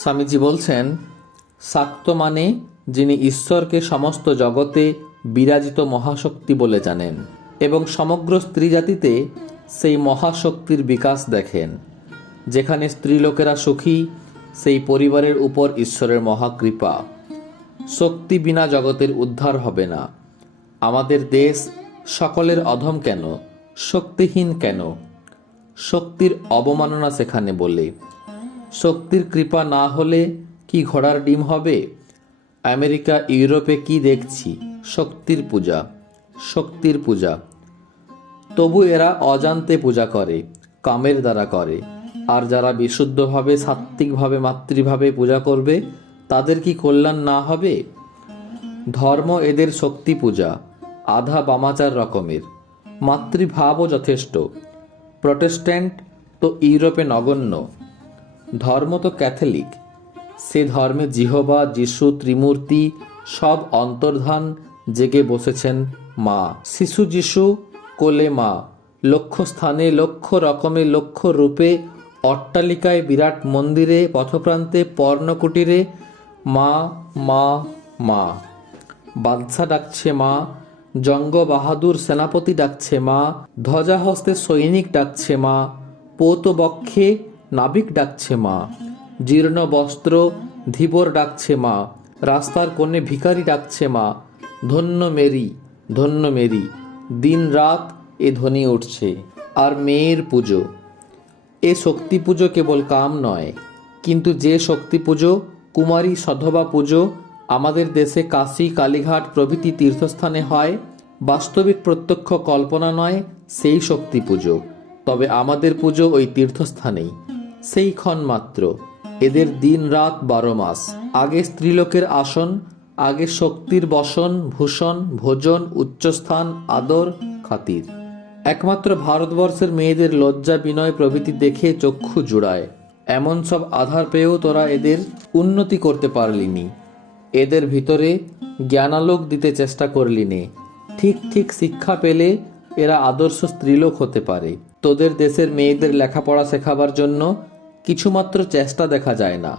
স্বামীজি বলছেন শাক্ত মানে যিনি ঈশ্বরকে সমস্ত জগতে বিরাজিত মহাশক্তি বলে জানেন এবং সমগ্র স্ত্রী জাতিতে সেই মহাশক্তির বিকাশ দেখেন। যেখানে স্ত্রীলোকেরা সুখী, সেই পরিবারের উপর ঈশ্বরের মহাকৃপা। শক্তি বিনা জগতের উদ্ধার হবে না। আমাদের দেশ সকলের অধম কেন? শক্তিহীন কেন? শক্তির অবমাননা সেখানে বলে শক্তির কৃপা না হলে কি ঘোড়ার ডিম হবে? আমেরিকা, ইউরোপে কি দেখছি? শক্তির পূজা শক্তির পূজা। তবু এরা অজান্তে পূজা করে, কামের দ্বারা করে। আর যারা বিশুদ্ধভাবে, সাত্ত্বিকভাবে, মাতৃভাবে পূজা করবে, তাদের কি কল্যাণ না হবে? ধর্ম এদের শক্তি পূজা, আধা বামাচার রকমের। মাতৃভাবও যথেষ্ট। প্রটেস্ট্যান্ট তো ইউরোপে নগণ্য। ধর্ম তো ক্যাথলিক। সে ধর্মে জিহবা, যিশু, ত্রিমূর্তি, সব অন্তর্ধান জেগে বসেছেন মা। শিশু যিশু, কোলে মা। লক্ষ্য স্থানে লক্ষ রকমে লক্ষ রূপে, অট্টালিকায় বিরাট মন্দিরে, পথপ্রান্তে পর্ণকুটিরে, মা মা মা। বাদশা ডাকছে মা জঙ্গ বাহাদুর সেনাপতি ডাকছে মা ধ্বজা হস্তে সৈনিক ডাকছে মা পোত বক্ষে নাবিক ডাকছে মা। জীর্ণ বস্ত্র ধীবর ডাকছে মা। রাস্তার কোণে ভিখারি ডাকছে মা। ধন্য মেরি ধন্য মেরি, দিন রাত এ ধ্বনি উঠছে, আর মেয়ের পুজো। এ শক্তি পুজো কেবল কাম নয়, কিন্তু যে শক্তি পুজো, কুমারী সধবা পুজো, আমাদের দেশে কাশী, কালীঘাট প্রভৃতি তীর্থস্থানে হয়, বাস্তবিক প্রত্যক্ষ কল্পনা নয়, সেই শক্তি পুজো। তবে আমাদের পুজো ওই তীর্থস্থানেই। সেই ক্ষণ মাত্র। এদের দিন রাত বারো মাস। আগে স্ত্রীলোকের আসন, আগে শক্তির বসন, ভূষণ, ভোজন, উচ্চস্থান, আদর, খাতির। একমাত্র ভারতবর্ষের মেয়েদের লজ্জা, বিনয় প্রভৃতি দেখে চক্ষু জুড়ায়। এমন সব আধার পেয়েও তোরা এদের উন্নতি করতে পারলিনি। এদের ভিতরে জ্ঞানালোক দিতে চেষ্টা করলি নে ঠিক ঠিক শিক্ষা পেলে এরা আদর্শ স্ত্রীলোক হতে পারে। তোদের দেশের মেয়েদের লেখাপড়া শেখাবার জন্য কিছুমাত্র চেষ্টা দেখা যায় না।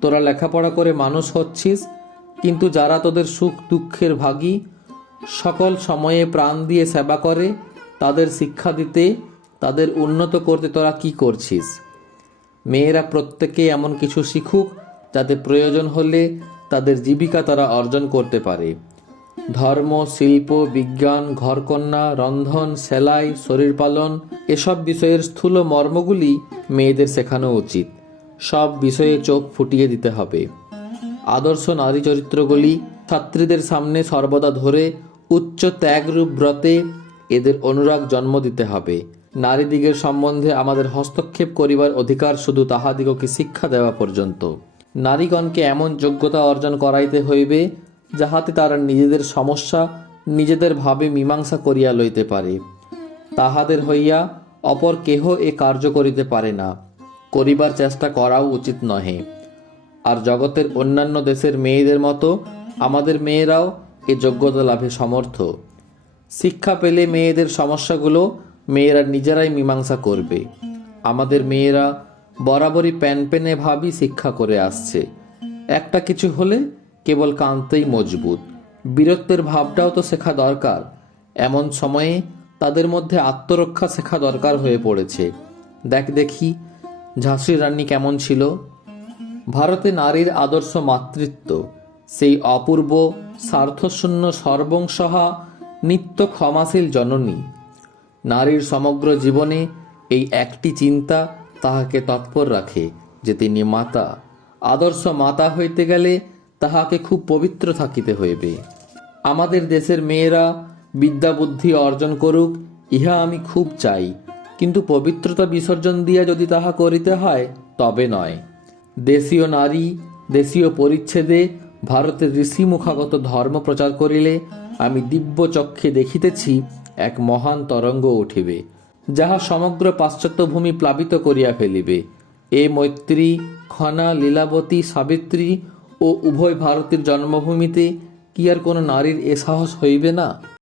তোরা লেখাপড়া করে মানুষ হচ্ছিস, কিন্তু যারা তোদের সুখ দুঃখের ভাগী, সকল সময়ে প্রাণ দিয়ে সেবা করে, তাদের শিক্ষা দিতে, তাদের উন্নত করতে তোরা কি করছিস? মেয়েরা প্রত্যেকে এমন কিছু শিখুক, যাতে প্রয়োজন হলে তাদের জীবিকা তারা অর্জন করতে পারে। ধর্ম, শিল্প, বিজ্ঞান, ঘরকন্যা, রন্ধন, সেলাই, শরীর পালন, এসব বিষয়ের স্থূল মর্মগুলি মেয়েদের শেখানো উচিত। সব বিষয়ে চোখ ফুটিয়ে দিতে হবে। আদর্শ নারী চরিত্রগুলি ছাত্রীদের সামনে সর্বদা ধরে উচ্চ ত্যাগরূপ ব্রতে এদের অনুরাগ জন্ম দিতে হবে। নারীদিগের সম্বন্ধে আমাদের হস্তক্ষেপ করিবার অধিকার শুধু তাহাদিগকে শিক্ষা দেওয়া পর্যন্ত। নারীগণকে এমন যোগ্যতা অর্জন করাইতে হইবে যাহাতে তারা নিজেদের সমস্যা, নিজেদের ভাবে মীমাংসা করিয়া লইতে পারে। তাহাদের হইয়া অপর কেহ এ কার্য করিতে পারে না। করিবার চেষ্টা করাও উচিত নহে। আর জগতের অন্যান্য দেশের মেয়েদের মতো আমাদের মেয়েরাও এ যোগ্যতা লাভে সমর্থ। শিক্ষা পেলে মেয়েদের সমস্যাগুলো মেয়েরা নিজেরাই মীমাংসা করবে। আমাদের মেয়েরা বরাবরই প্যান প্যানে ভাবই শিক্ষা করে আসছে। একটা কিছু হলে কেবল কানতেই মজবুত। বীরত্বের ভাবটাও তো শেখা দরকার। এমন সময়ে তাদের মধ্যে আত্মরক্ষা শেখা দরকার হয়ে পড়েছে। দেখ দেখি, ঝাঁসির রানী কেমন ছিল? ভারতে নারীর আদর্শ মাতৃত্ব। সেই অপূর্ব, স্বার্থশূন্য সর্বংসহা নিত্য ক্ষমাশীল জননী। নারীর সমগ্র জীবনে এই একটি চিন্তা তাহাকে তৎপর রাখে যে তিনি মাতা। আদর্শ মাতা হইতে গেলে তাহাকে খুব পবিত্র থাকিতে হইবে। আমাদের দেশের মেয়েরা বিদ্যা বুদ্ধি অর্জন করুক, ইহা আমি খুব চাই। কিন্তু পবিত্রতা বিসর্জন দিয়া যদি তাহা করিতে হয়, তবে নয়। দেশীয় নারী, দেশীয় পরিচ্ছেদে ভারতের ঋষি মুখাগত ধর্ম প্রচার করিলে আমি দিব্য চক্ষে দেখিতেছি এক মহান তরঙ্গ উঠিবে, যাহা সমগ্র পাশ্চাত্য ভূমি প্লাবিত করিয়া ফেলিবে। এ মৈত্রী, খনা, লীলাবতী, সাবিত্রী ও উভয় ভারতের জন্মভূমিতে কি আর কোনো নারীর এ সাহস হইবে না?